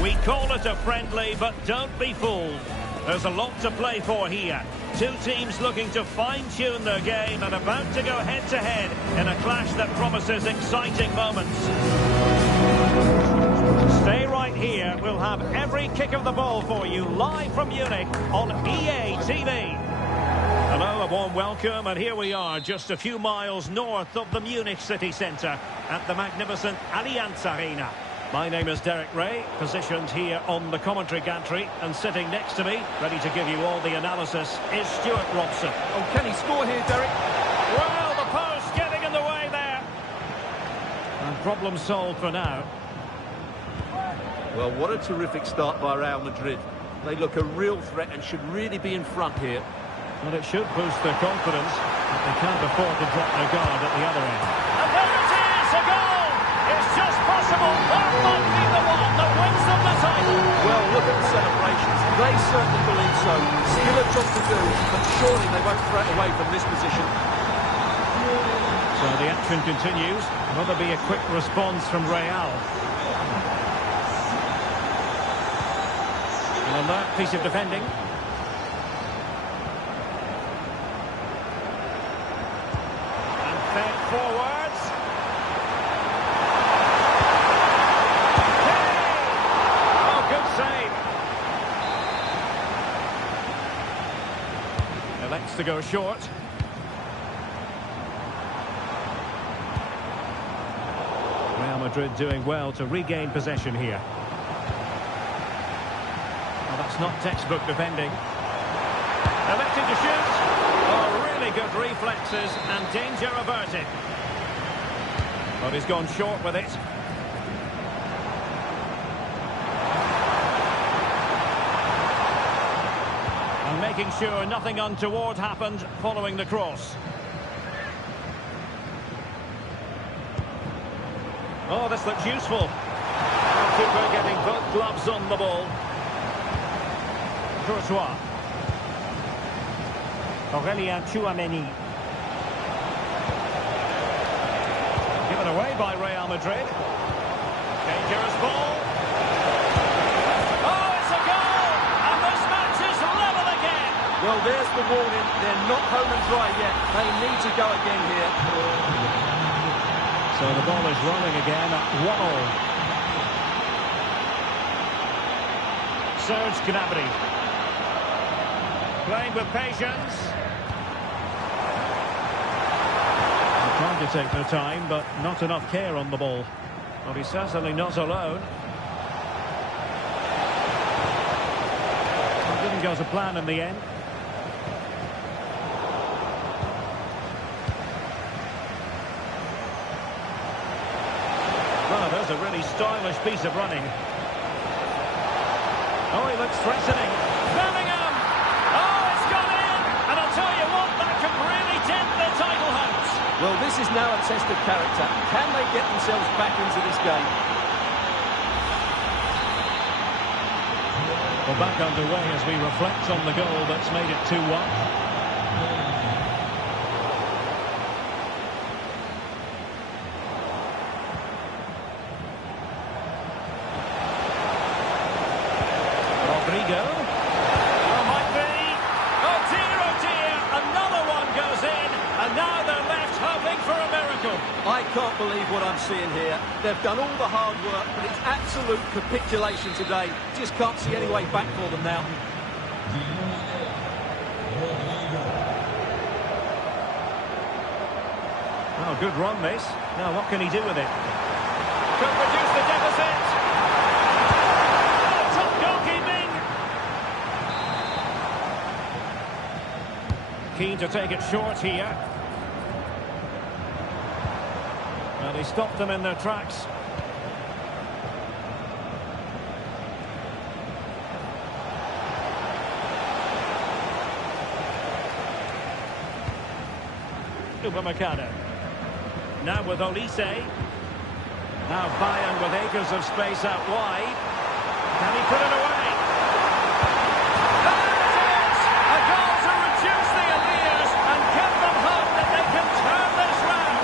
We call it a friendly, but don't be fooled. There's a lot to play for here. Two teams looking to fine-tune their game and about to go head-to-head in a clash that promises exciting moments. Stay right here. We'll have every kick of the ball for you live from Munich on EA TV. Hello, a warm welcome, and here we are, just a few miles north of the Munich city centre at the magnificent Allianz Arena. My name is Derek Ray, positioned here on the commentary gantry, and sitting next to me, ready to give you all the analysis, is Stuart Robson. Oh, can he score here, Derek? Well, the post getting in the way there. And problem solved for now. Well, what a terrific start by Real Madrid. They look a real threat and should really be in front here. Well, it should boost their confidence, but they can't afford to drop their guard at the other end. And there it is, a goal! It's just possible that might be the one that wins them the title. Well, look at the celebrations. They certainly believe so. Still a job to do, but surely they won't throw it away from this position. So the action continues. Will there be a quick response from Real? And that piece of defending. And fed forwards. Oh, good save. Elects to go short. Real Madrid doing well to regain possession here. Well, that's not textbook defending. Electing to shoot. Oh, really good reflexes and danger averted. But he's gone short with it. And making sure nothing untoward happened following the cross. Oh, this looks useful. Keeper getting both gloves on the ball. Courtois. Aurelien Tchouameni. Given away by Real Madrid. Dangerous ball. Oh, it's a goal! And this match is level again. Well, there's the warning. They're not home and dry yet. They need to go again here. So the ball is rolling again at 1-all. Serge Gnabry. Playing with patience. Trying to take their time, but not enough care on the ball. Well, he's certainly not alone. It didn't go to plan in the end. Well, there's a really stylish piece of running. Oh, he looks threatening. Bellingham! Oh, it's gone in! And I'll tell you what, that could really dent their title hopes. Well, this is now a test of character. Can they get themselves back into this game? Well, back underway as we reflect on the goal that's made it 2-1. Rodrigo. Well, might be. Oh dear, another one goes in, and now they're left hoping for a miracle. I can't believe what I'm seeing here. They've done all the hard work, but it's absolute capitulation today. Just can't see any way back for them now. Oh, good run this. Now what can he do with it? Could reduce the deficit. Oh, top goalkeeping. Keen to take it short here. Well, he stopped them in their tracks. Upamecano. Now with Olise. Now Bayern with acres of space out wide. Can he put it away? There it is! A goal to reduce the arrears and give them hope that they can turn this round.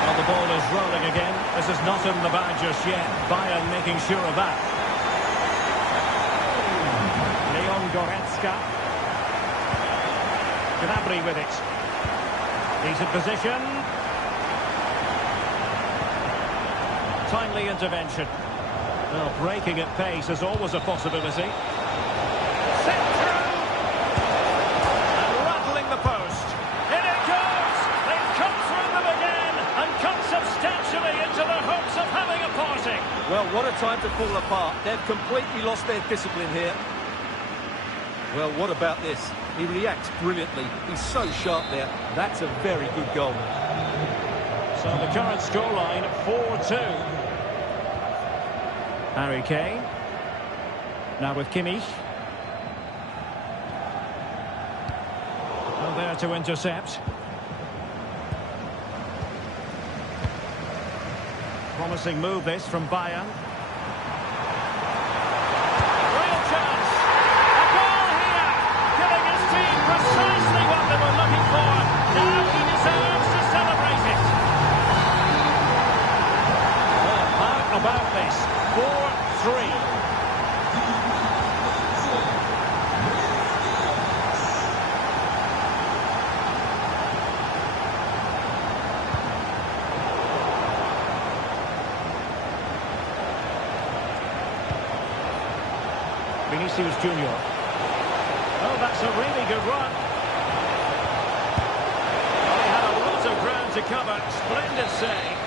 Well, the ball is rolling again. This is not in the bag just yet. Bayern making sure of that. Leon Goretzka. Gnabry with it. Decent position. Timely intervention. Well, breaking at pace is always a possibility. Set through. And rattling the post. In it goes. They've come through them again and cut substantially into the hopes of having a party. Well, what a time to fall apart. They've completely lost their discipline here. Well, what about this? He reacts brilliantly. He's so sharp there. That's a very good goal. So the current scoreline, 4-2. Harry Kane. Now with Kimmich. Well, there to intercept. Promising move this from Bayern. Real chance. A goal here. Giving his team precisely what they were looking for. Now he deserves to celebrate it. Well, how about this? 4-3. Vinicius Junior. Oh, that's a really good run. Well, he had a lot of ground to cover. Splendid save.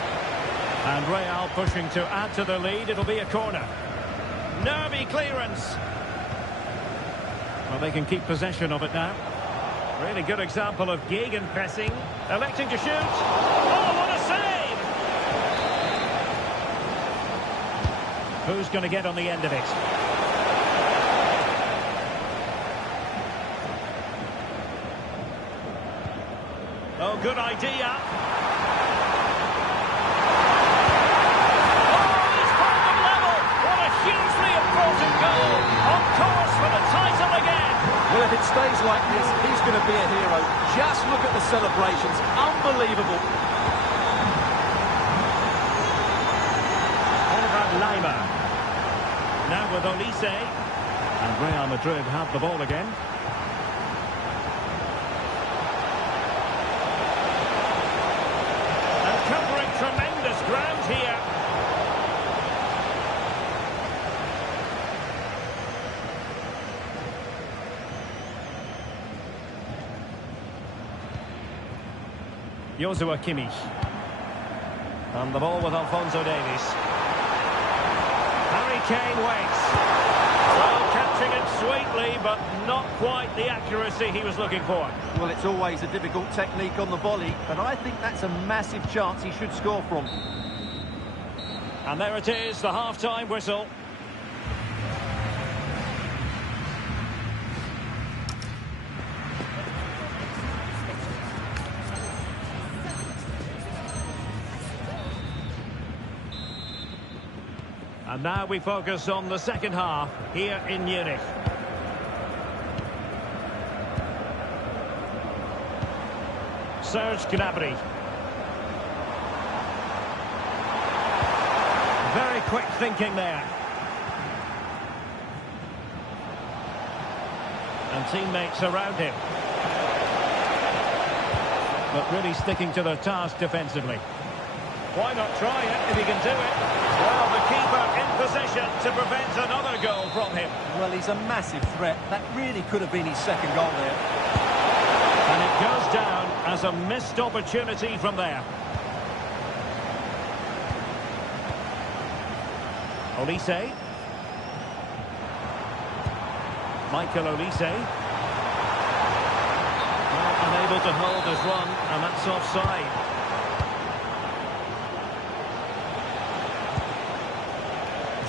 And Real pushing to add to the lead. It'll be a corner. Nervy clearance. Well, they can keep possession of it now. Really good example of gegenpressing. Electing to shoot. Oh, what a save! Who's going to get on the end of it? Oh, good idea. Well, if it stays like this, he's going to be a hero. Just look at the celebrations. Unbelievable. Lima. Now with Olise. And Real Madrid have the ball again. And covering tremendous ground here. Joshua Kimmich. And the ball with Alphonso Davies. Harry Kane waits. Well, catching it sweetly, but not quite the accuracy he was looking for. Well, it's always a difficult technique on the volley, but I think that's a massive chance he should score from. And there it is, the half-time whistle. And now we focus on the second half here in Munich. Serge Gnabry. Very quick thinking there. And teammates around him. But really sticking to their task defensively. Why not try it if he can do it? Well, the keeper in possession to prevent another goal from him. Well, he's a massive threat. That really could have been his second goal there. And it goes down as a missed opportunity from there. Olise. Michael Olise. Well, unable to hold his run, and that's offside.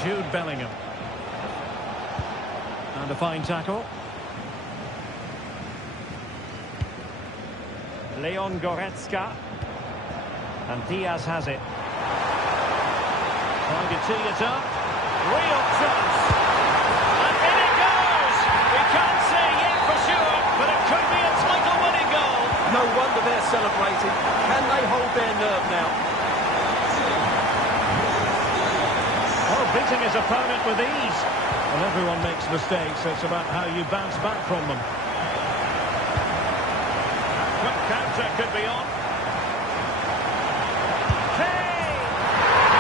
Jude Bellingham. And a fine tackle. Leon Goretzka. And Diaz has it. Trying to tee it up. Real chance. And in it goes! We can't say yet for sure, but it could be a title-winning goal. No wonder they're celebrating. Can they hold their nerve now? Beating his opponent with ease. Well, everyone makes mistakes. It's about how you bounce back from them. Quick counter could be on. Kane!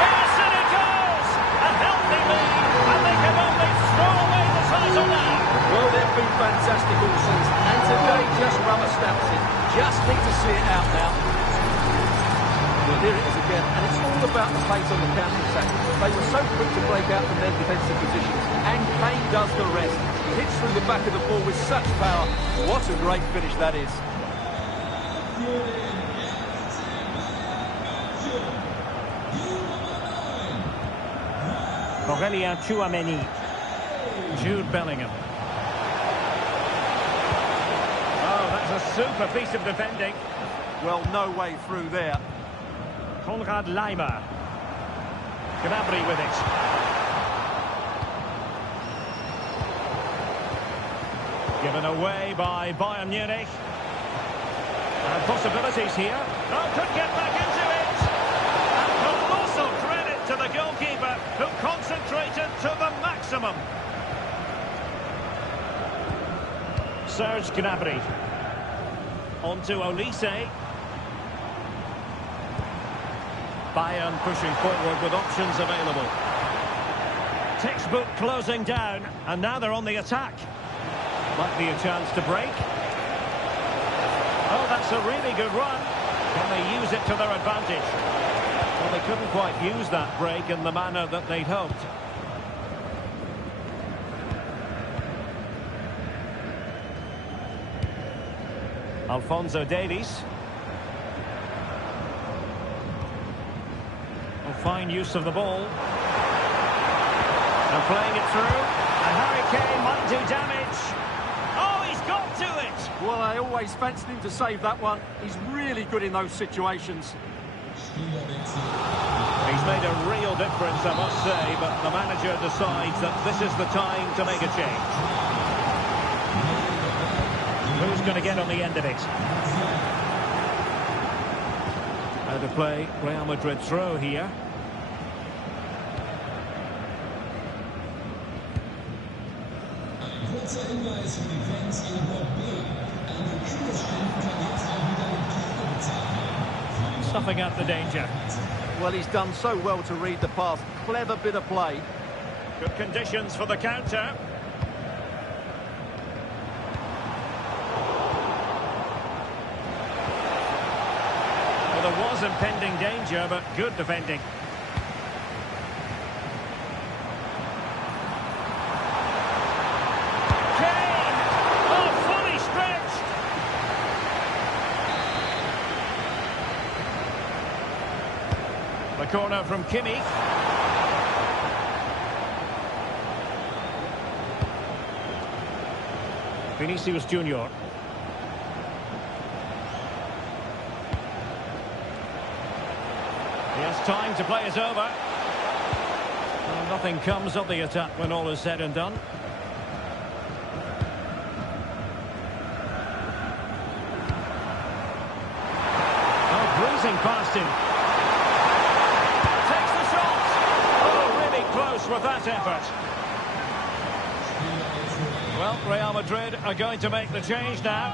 Yes, and it goes! A healthy lead, and they can only throw away the title now. Well, they've been fantastic all season, and today just rubber stamps it. Just need to see it out now. Well, here it is again, and it's all about the pace on the counter-attack. They were so quick to break out from their defensive positions, and Kane does the rest. He hits through the back of the ball with such power. What a great finish that is. Aurélien Tchouameni. Jude Bellingham. Oh, that's a super piece of defending. Well, no way through there. Konrad Laimer. Gnabry with it. Given away by Bayern Munich. And possibilities here. Oh, could get back into it. And colossal credit to the goalkeeper, who concentrated to the maximum. Serge Gnabry. On to Olise. Bayern pushing forward with options available. Textbook closing down, and now they're on the attack. Might be a chance to break. Oh, that's a really good run. Can they use it to their advantage? Well, they couldn't quite use that break in the manner that they'd hoped. Alphonso Davies. Fine use of the ball. And playing it through. And Harry Kane might do damage. Oh, he's got to it! Well, I always fancied him to save that one. He's really good in those situations. He's made a real difference, I must say, but the manager decides that this is the time to make a change. Who's going to get on the end of it? Out of play, Real Madrid throw here. Stuffing up the danger. Well, he's done so well to read the pass. Clever bit of play. Good conditions for the counter. Well, there was impending danger, but good defending. Kane! Oh, fully stretched! The corner from Kimmich. Vinicius Junior. He has time to play it over. Well, nothing comes of the attack when all is said and done. Oh, breezing past him. Takes the shot. Oh, really close with that effort. Well, Real Madrid are going to make the change now.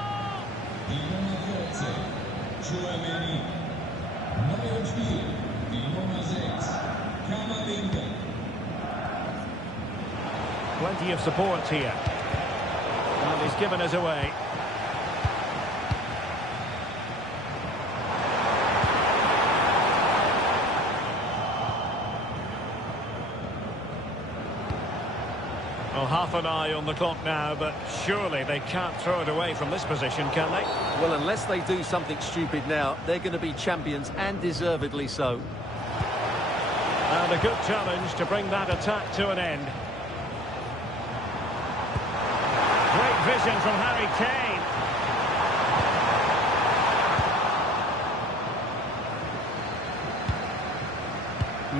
Plenty of support here. And he's given us away. Well, half an eye on the clock now, but surely they can't throw it away from this position, can they? Well, unless they do something stupid now, they're going to be champions, and deservedly so. And a good challenge to bring that attack to an end. Great vision from Harry Kane.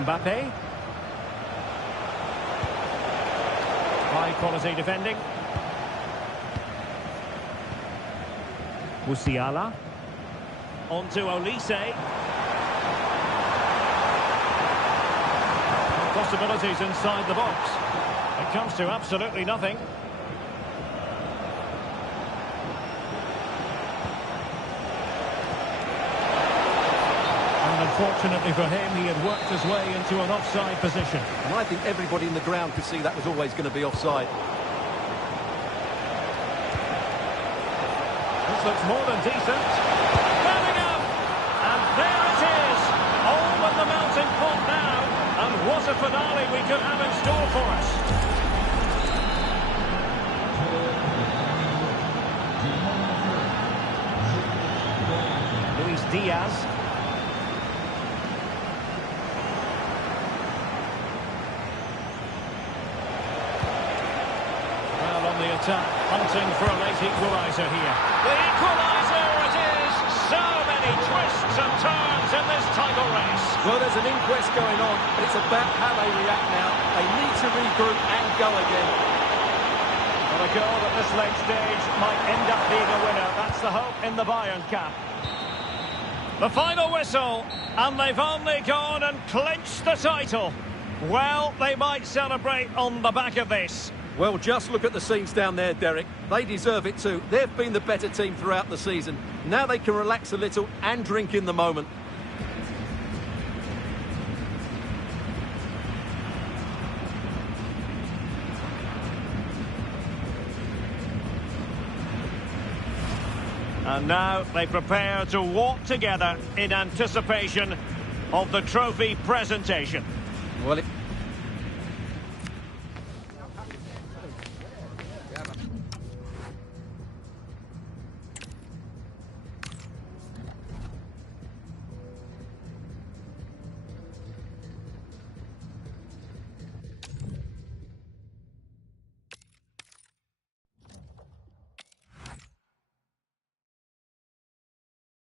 Mbappe. High quality defending. Musiala. On to Olise. Possibilities inside the box. It comes to absolutely nothing. And unfortunately for him, he had worked his way into an offside position. And I think everybody in the ground could see that was always going to be offside. This looks more than decent. Bellingham! And there it is! All but the melting pot now. And what a finale we could have in store for us. Luis Diaz. Well, on the attack, hunting for a late equaliser here. The equaliser it is! So many twists and turns in this title race. Well, there's an inquest going on, but it's about how they react now. They need to regroup and go again. Well, a goal at this late stage might end up being a winner. That's the hope in the Bayern camp. The final whistle, and they've only gone and clinched the title. Well, they might celebrate on the back of this. Well, just look at the scenes down there, Derek. They deserve it too. They've been the better team throughout the season. Now they can relax a little and drink in the moment. And now they prepare to walk together in anticipation of the trophy presentation. Well, it